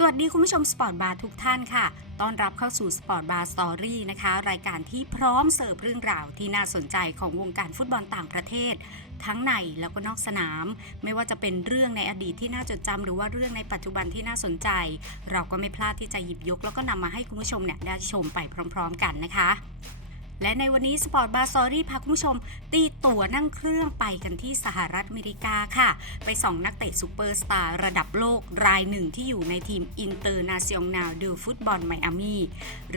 สวัสดีคุณผู้ชมสปอร์ตบาร์ทุกท่านค่ะ ต้อนรับเข้าสู่สปอร์ตบาร์สตอรี่นะคะ รายการที่พร้อมเสิร์ฟเรื่องราวที่น่าสนใจของวงการฟุตบอลต่างประเทศ ทั้งในแล้วก็นอกสนาม ไม่ว่าจะเป็นเรื่องในอดีตที่น่าจดจำหรือว่าเรื่องในปัจจุบันที่น่าสนใจ เราก็ไม่พลาดที่จะหยิบยก แล้วก็นำมาให้คุณผู้ชมเนี่ยได้ชมไปพร้อม ๆ กันนะคะ และในวันนี้สปอร์ตบาร์สตอรี่พาคุณผู้ชม ตีตั๋วนั่งเครื่องไปกันที่สหรัฐอเมริกาค่ะ ไปส่องนักเตะซูเปอร์สตาร์ระดับโลกรายหนึ่งที่อยู่ในทีมอินเตอร์นาซิองนาลดูฟุตบอลไมอามี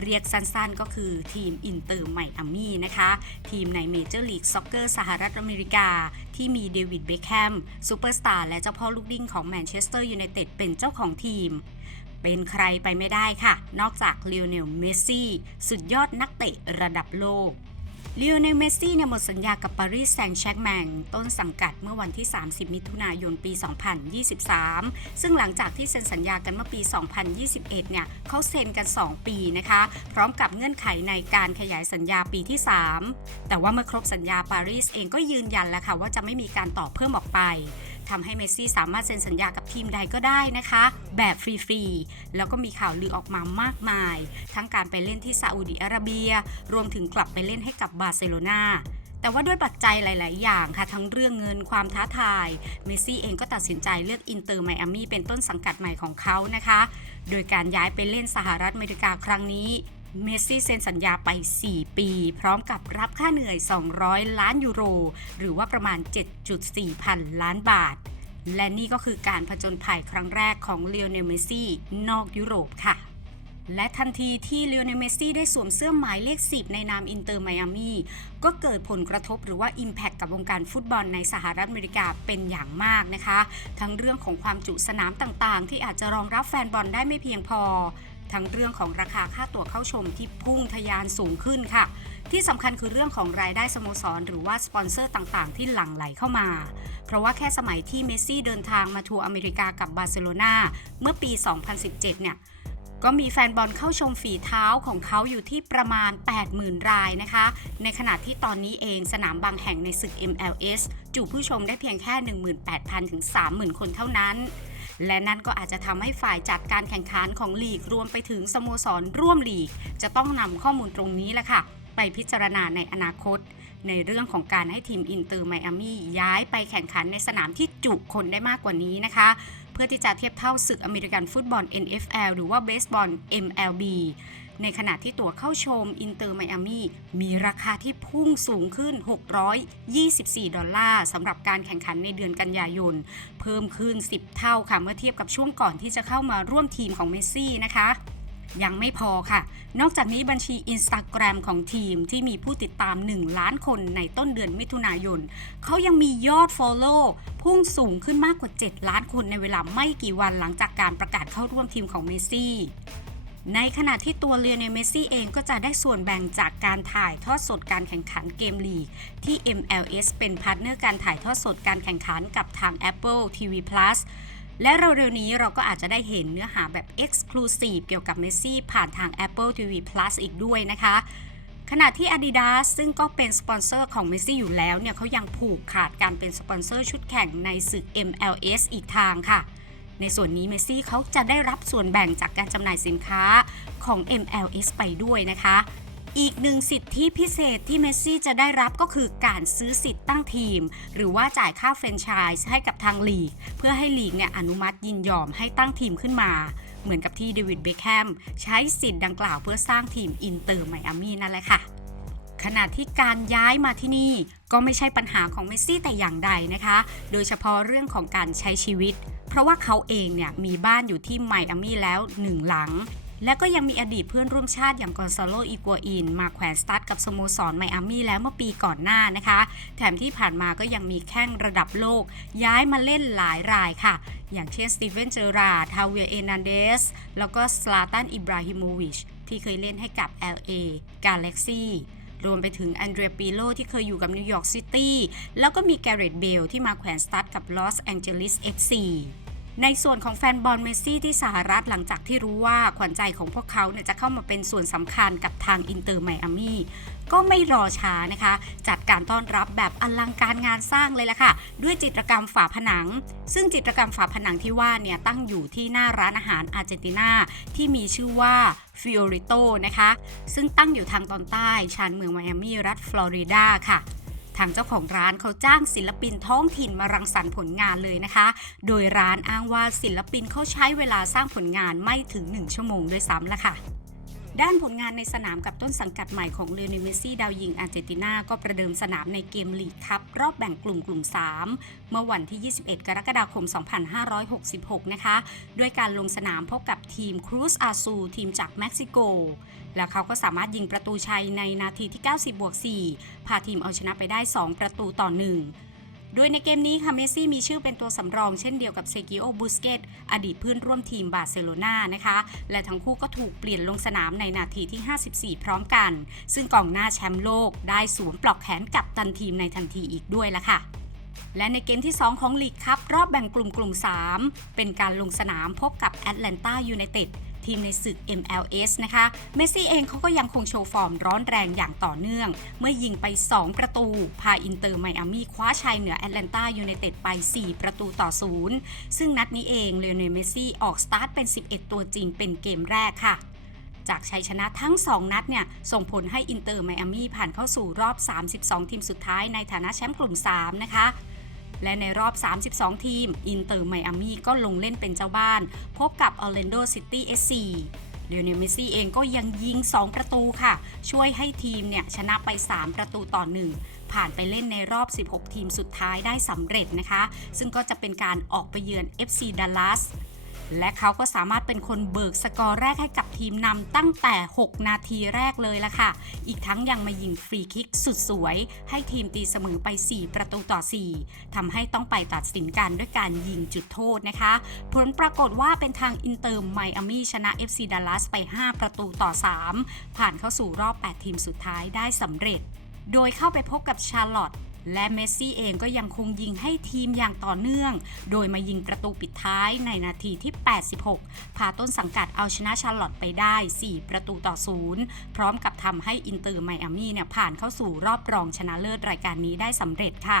เรียกสั้นๆก็คือทีมอินเตอร์ไมอามีนะคะ ทีมในเมเจอร์ลีกซ็อกเกอร์สหรัฐอเมริกา ที่มีเดวิดเบคแฮมซูเปอร์สตาร์และเจ้าพ่อลูกดิ้งของแมนเชสเตอร์ยูไนเต็ดเป็นเจ้าของทีม เป็นใครไปไม่ได้ค่ะ นอกจากเล o เนล เมสซี่ สุดยอดนักเตะระดับโลกเล o เนล เมสซี่เนี่ยหมดสัญญากับปารีสแซงต์แชร์กแมงต้นสังกัดเมื่อวันที่ 30 มิถุนายน ปี 2023 ซึ่งหลังจากที่เซ็นสัญญากันเมื่อปี 2021 เนี่ยเขาเซ็นกัน 2 ปีนะคะ พร้อมกับเงื่อนไขในการขยายสัญญาปีที่ 3 แต่ว่าเมื่อครบสัญญาปารีสเองก็ยืนยันแล้วค่ะว่าจะไม่มีการต่อเพิ่มออกไปทำให้เมสซี่สามารถเซ็นสัญญากับทีมใดก็ได้นะคะ แบบฟรีๆ แล้วก็มีข่าวลือออกมามากมาย ทั้งการไปเล่นที่ซาอุดิอาระเบีย รวมถึงกลับไปเล่นให้กับบาร์เซโลนาแต่ว่าด้วยปัจจัยหลาย ๆ อย่างค่ะ ทั้งเรื่องเงินความท้าทาย เมสซี่เองก็ตัดสินใจเลือกอินเตอร์ไมอามี่เป็นต้นสังกัดใหม่ของเขานะคะ โดยการย้ายไปเล่นสหรัฐอเมริกาครั้งนี้ เมสซี่เซ็นสัญญาไป 4 ปี พร้อมกับรับค่าเหนื่อย 200 ล้านยูโร หรือว่าประมาณ 7.4 พันล้านบาท และนี่ก็คือการผจญภัยครั้งแรกของเล o เนลเมสซี่นอกยุโรปค่ะและทันทีที่เล o เนลเมสซี่ได้สวมเสื้อหมายเลข 10 ในนามอินเตอร์ไมอามีก็เกิดผลกระทบหรือว่า Impact กับวงการฟุตบอลในสหรัฐอเมริกาเป็นอย่างมากนะคะ ทั้งเรื่องของความจุสนามต่างๆ ที่อาจจะรองรับแฟนบอลได้ไม่เพียงพอ ทั้งเรื่องของราคาค่าตั๋วเข้าชมที่พุ่งทะยานสูงขึ้นค่ะ ที่สำคัญคือเรื่องของรายได้สโมสร หรือว่าสปอนเซอร์ต่างๆ ที่หลั่งไหลเข้ามา เพราะว่าแค่สมัยที่เมสซี่เดินทางมาทัวร์อเมริกากับบาร์เซโลนาเมื่อปี 2017 เนี่ยก็มีแฟนบอลเข้าชมฝีเท้าของเขาอยู่ที่ประมาณ 80,000 รายนะคะ ในขณะที่ตอนนี้เองสนามบางแห่งในศึก MLS จุผู้ชมได้เพียงแค่ 18,000 ถึง 30,000 คนเท่านั้น และนั่นก็อาจจะทำให้ฝ่ายจัดการแข่งขันของลีกรวมไปถึงสโมสรร่วมลีก จะต้องนำข้อมูลตรงนี้แหละค่ะ ไปพิจารณาในอนาคต ในเรื่องของการให้ทีมอินเตอร์ไมอามี่ย้ายไปแข่งขันในสนามที่จุคนได้มากกว่านี้นะคะ เพื่อที่จะเทียบเท่าศึกอเมริกันฟุตบอล NFL หรือว่าเบสบอล MLB ในขณะที่ตั๋วเข้าชมอินเตอร์ไมอามี่มีราคาที่พุ่งสูงขึ้น 624 ดอลลาร์สำหรับการแข่งขันในเดือนกันยายน เพิ่มขึ้น 10 เท่าค่ะ เมื่อเทียบกับช่วงก่อนที่จะเข้ามาร่วมทีมของเมสซี่นะคะยังไม่พอค่ะ นอกจากนี้บัญชี Instagram ของทีมที่มีผู้ติดตาม 1 ล้านคนในต้นเดือนมิถุนายน เขายังมียอด Follow พุ่งสูงขึ้นมากกว่า 7 ล้านคนในเวลาไม่กี่วันหลังจากการประกาศเข้าร่วมทีมของเมสซี่ ในขณะที่ตัวเล o เนเมซี่เองก็จะได้ส่วนแบ่งจากการถ่ายทอดสดการแข่งขันเกมลีก ที่ MLS เป็นพาร์ทเนอร์การถ่ายทอดสดการแข่งขันกับทาง Apple TV Plus และเร็วๆนี้เราก็อาจจะได้เห็นเนื้อหาแบบ Exclusive เกี่ยวกับเมสซี่ผ่านทาง Apple TV Plus อีกด้วยนะคะ ขณะที่ Adidas ซึ่งก็เป็นสปอนเซอร์ของเมสซี่อยู่แล้วเนี่ยเขายังผูกขาดการเป็นสปอนเซอร์ชุดแข่งในศึก MLS อีกทางค่ะ ในส่วนนี้เมซี่เขาจะได้รับส่วนแบ่งจากการจำหน่ายสินค้าของ MLS ไปด้วยนะคะ อีกหนึ่งสิทธิพิเศษที่เมสซี่จะได้รับก็คือการซื้อสิทธิ์ตั้งทีม หรือว่าจ่ายค่าแฟรนไชส์ให้กับทางลีก เพื่อให้ลีกเนี่ยอนุมัติยินยอมให้ตั้งทีมขึ้นมา เหมือนกับที่เดวิดเบคแฮมใช้สิทธิ์ดังกล่าวเพื่อสร้างทีมอินเตอร์ไมอามีนั่นแหละค่ะขณะที่การย้ายมาที่นี่ ก็ไม่ใช่ปัญหาของเมสซี่แต่อย่างใดนะคะ โดยเฉพาะเรื่องของการใช้ชีวิต เพราะว่าเขาเองเนี่ยมีบ้านอยู่ที่ไมอามี่แล้วหนึ่งหลังและก็ยังมีอดีตเพื่อนร่วมชาติอย่างกอนซาโลอีกัวอิน มาแขวนสตาร์ทกับสโมสรไมอามี่แล้วเมื่อปีก่อนหน้านะคะ แถมที่ผ่านมาก็ยังมีแข้งระดับโลก ย้ายมาเล่นหลายรายค่ะ อย่างเช่นสตีเวนเจอราทาเวียเอนันเดส แล้วก็สลาตันอิบราฮิโมวิช ที่เคยเล่นให้กับ LA Galaxy รวมไปถึงแอนเดรียปิโลที่เคยอยู่กับนิวยอร์กซิตี้แล้วก็มีแกเรตเบลที่มาแขวนสตาร์ทกับลอสแองเจลิส FC ในส่วนของแฟนบอลเมสซี่ที่สหรัฐหลังจากที่รู้ว่าขวัญใจของพวกเขาเนี่ยจะเข้ามาเป็นส่วนสำคัญกับทางอินเตอร์ไมอามี่ ก็ไม่รอช้านะคะ จัดการต้อนรับแบบอลังการงานสร้างเลยล่ะค่ะ ด้วยจิตรกรรมฝาผนัง ซึ่งจิตรกรรมฝาผนังที่ว่าเนี่ยตั้งอยู่ที่หน้าร้านอาหารอาร์เจนตินาที่มีชื่อว่าฟิโอริโตนะคะ ซึ่งตั้งอยู่ทางตอนใต้ชานเมืองไมอามี่รัฐฟลอริดาค่ะทางเจ้าของร้านเขาจ้างศิลปินท้องถิ่นมารังสรรค์ผลงานเลยนะคะ โดยร้านอ้างว่าศิลปินเขาใช้เวลาสร้างผลงานไม่ถึง 1 ชั่วโมงด้วยซ้ำละค่ะ ด้านผลงานในสนามกับต้นสังกัดใหม่ของเลโอเนเมซี่ดาวยิงอาร์เจนตินาก็ประเดิมสนามในเกมลีกคัพรอบแบ่งกลุ่มกลุ่ม 3 เมื่อวันที่ 21 กรกฎาคม 2566 นะคะ ด้วยการลงสนามพบกับทีมครูซอาซูทีมจากเม็กซิโก แล้วเขาก็สามารถยิงประตูชัยในนาทีที่ 90บวก4พาทีมเอาชนะไปได้ 2 ประตูต่อ 1 โดยในเกมนี้ค่ะเมสซี่มีชื่อเป็นตัวสำรองเช่นเดียวกับเซกิโอบูสเกตอดีตเพื่อนร่วมทีมบาร์เซโลนานะคะ และทั้งคู่ก็ถูกเปลี่ยนลงสนามในนาทีที่ 54 พร้อมกัน ซึ่งกองหน้าแชมป์โลกได้สวมปลอกแขนกับตันทีมในทันทีอีกด้วยละค่ะและในเกมที่ 2 ของลีกคัพรอบแบ่งกลุ่มกลุ่ม 3 เป็นการลงสนามพบกับแอตแลนตายูไนเต็ด ทีมในศึก MLS นะคะเมสซี่เองเขาก็ยังคงโชว์ฟอร์มร้อนแรงอย่างต่อเนื่อง เมื่อยิงไป 2 ประตู พาอินเตอร์ไมอามี่คว้าชัยเหนือแอตแลนตายูไนเต็ดไป 4 ประตูต่อ0ซึ่งนัดนี้เองเลโอเนเมสซี่ออกสตาร์ทเป็น 11 ตัวจริงเป็นเกมแรกค่ะจากชัยชนะทั้ง 2 นัดเนี่ยส่งผลให้อินเตอร์ไมอามี่ผ่านเข้าสู่รอบ 32 ทีมสุดท้ายในฐานะแชมป์กลุ่ม 3 นะคะ และในรอบ 32 ทีม อินเตอร์ไมอามี่ก็ลงเล่นเป็นเจ้าบ้าน พบกับออร์แลนโดซิตี้เอสซีเลโอเนลเมซี่เองก็ยังยิง 2 ประตูค่ะ ช่วยให้ทีมเนี่ยชนะไป 3 ประตูต่อ 1 ผ่านไปเล่นในรอบ 16 ทีมสุดท้ายได้สำเร็จนะคะ ซึ่งก็จะเป็นการออกไปเยือน FC Dallas และเขาก็สามารถเป็นคนเบิกสกอร์แรกให้กับทีมนำตั้งแต่ 6 นาทีแรกเลยละค่ะ อีกทั้งยังมายิงฟรีคิกสุดสวย ให้ทีมตีเสมอไป 4 ประตูต่อ 4ทำให้ต้องไปตัดสินกันด้วยการยิงจุดโทษนะคะ ผลปรากฏว่าเป็นทางอินเตอร์ไมอามี่ชนะ FC Dallas ไป 5 ประตูต่อ 3 ผ่านเข้าสู่รอบ 8 ทีมสุดท้ายได้สำเร็จ โดยเข้าไปพบกับชาร์ลอตต์ และเมสซี่เองก็ยังคงยิงให้ทีมอย่างต่อเนื่อง โดยมายิงประตูปิดท้ายในนาทีที่ 86 พาต้นสังกัดเอาชนะชาร์ลอตต์ไปได้ 4 ประตูต่อ0พร้อมกับทำให้อินเตอร์ไมอามี่เนี่ยผ่านเข้าสู่รอบรองชนะเลิศรายการนี้ได้สำเร็จค่ะ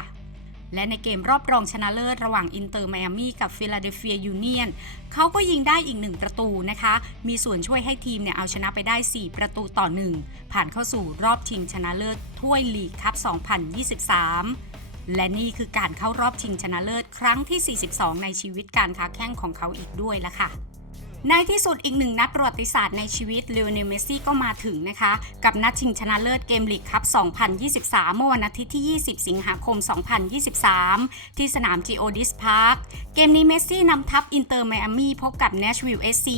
และในเกมรอบรองชนะเลิศระหว่างอินเตอร์ไมอามี่กับฟิลาเดลเฟียยูเนียนเขาก็ยิงได้อีกหนึ่งประตูนะคะ มีส่วนช่วยให้ทีมเนี่ยเอาชนะไปได้ 4 ประตูต่อ 1 ผ่านเข้าสู่รอบชิงชนะเลิศถ้วยลีกคัพ 2023 และนี่คือการเข้ารอบชิงชนะเลิศครั้งที่ 42 ในชีวิตการค้าแข่งของเขาอีกด้วยละค่ะ ในที่สุดอีกหนึ่งนัดประวัติศาสตร์ในชีวิตเลโอเนลเมสซี่ก็มาถึงนะคะ กับนัดชิงชนะเลิศเกมลีกคัพ 2023 เมื่อวันอาทิตย์ที่ 20 สิงหาคม 2023 ที่สนาม Geodis Park เกมนี้เมสซี่นำทัพอินเตอร์ไมอามี่พบกับ Nashville SC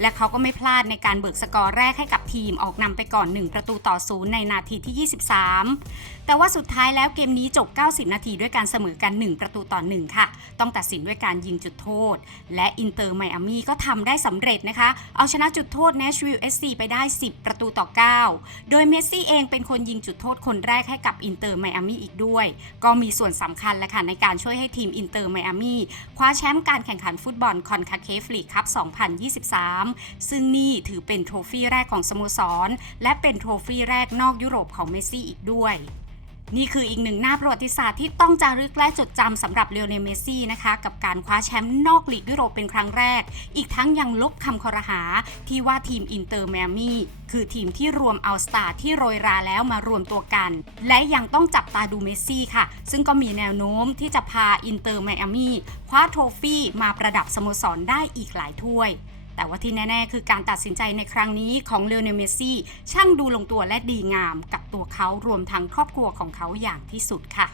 และเขาก็ไม่พลาดในการเบิกสกอร์แรกให้กับทีมออกนำไปก่อน 1 ประตูต่อศูนย์ในนาทีที่ 23 แต่ว่าสุดท้ายแล้วเกมนี้จบ 90 นาทีด้วยการเสมอกัน 1 ประตูต่อ 1 ค่ะ ต้องตัดสินด้วยการยิงจุดโทษ และอินเตอร์ไมอามี่ก็ทำได้สำเร็จนะคะ เอาชนะจุดโทษ Nashville SC ไปได้ 10 ประตูต่อ 9 โดยเมสซี่เองเป็นคนยิงจุดโทษคนแรกให้กับอินเตอร์ไมอามี่อีกด้วย ก็มีส่วนสำคัญและค่ะในการช่วยให้ทีมอินเตอร์ไมอามี่คว้าแชมป์การแข่งขันฟุตบอลคอนคาเคฟลีกคัพ2023 ซึ่งนี่ถือเป็นโทรฟี่แรกของสโมสร และเป็นโทรฟี่แรกนอกยุโรปของเมสซี่อีกด้วย นี่คืออีกหนึ่งหน้าประวัติศาสตร์ที่ต้องจารึกและจดจำสำหรับเลโอเนลเมซี่นะคะ กับการคว้าแชมป์นอกลีกยุโรปเป็นครั้งแรก อีกทั้งยังลบคำคอรหาที่ว่าทีมอินเตอร์แมมี่คือทีมที่รวมเอาสตาร์ที่โรยราแล้วมารวมตัวกัน และยังต้องจับตาดูเมสซี่ค่ะ ซึ่งก็มีแนวโน้มที่จะพาอินเตอร์แมมี่คว้าโทรฟี่มาประดับสโมสรได้อีกหลายถ้วย แต่ว่าที่แน่ ๆ คือการตัดสินใจในครั้งนี้ของเลโอเนลเมสซี่ ช่างดูลงตัวและดีงามกับตัวเขารวมทั้งครอบครัวของเขาอย่างที่สุดค่ะ